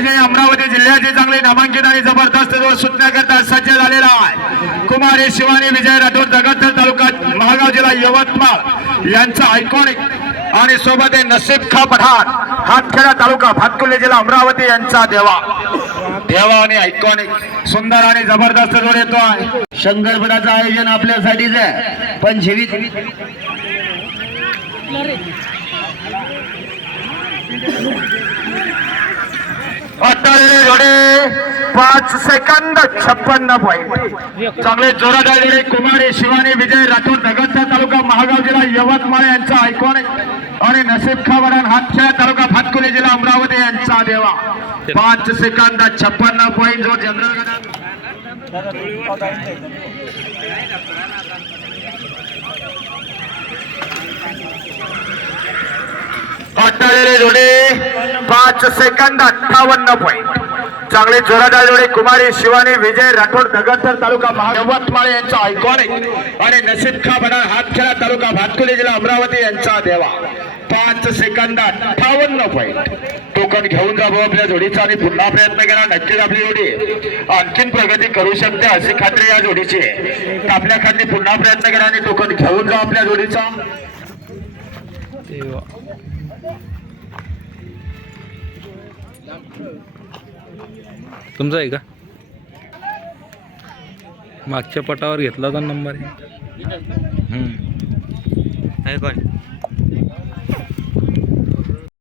जे अमरावती जिल्ह्याचे चांगले नामांकित आणि जबरदस्त जोड सुटण्याकरता सज्ज झालेला आहे. कुमारी शिवानी विजय राठोड जगदर तालुका महागाव जिल्हा यवतमाळ यांचा आयकॉनिक आणि सोबत नसीब खा पठाण हातखेडा तालुका भातकुल्ले जिल्हा अमरावती यांचा देवा. देवा आणि आयकॉनिक सुंदर आणि जबरदस्त जोड येतो आहे. शंकरपटाचं आयोजन आपल्यासाठीच आहे. पण जीवित अट्टाळलेले जोडे पाच सेकंद छप्पन्न पॉईंट चांगले जोरात आलेले कुमारी शिवानी विजय राठोड नगरचा तालुका महागाव जिल्हा यवतमाळ यांचा आयकॉनिक आणि नसीब खावडण हातखेळा तालुका भातकुले जिल्हा अमरावती यांचा देवा. पाच सेकंद छप्पन्न पॉईंट जो जनरल गटात. जोडे पाच सेकंद अठ्ठावन्न पॉईंट चांगले जोरादार जोडे कुमारी शिवानी विजय राठोड नगरसर तालुका यवतमाळ यांचा आयकॉनिक आणि नसीब खा बना हातखेळा तालुका भातकुली जिल्हा अमरावती यांचा देवा. पाच सेकंद अठ्ठावन्न पॉईंट टोकन घेऊन जा भाऊ आपल्या जोडीचा आणि पुन्हा प्रयत्न केला नक्कीच आपली जोडी आणखीन प्रगती करू शकते अशी खात्री या जोडीची आहे. आपल्या खाली पुन्हा प्रयत्न करा आणि टोकन घेऊन जा आपल्या जोडीचा. तुमचा आहे का? मागच्या पटावर घेतला होता नंबर. आहे कोण?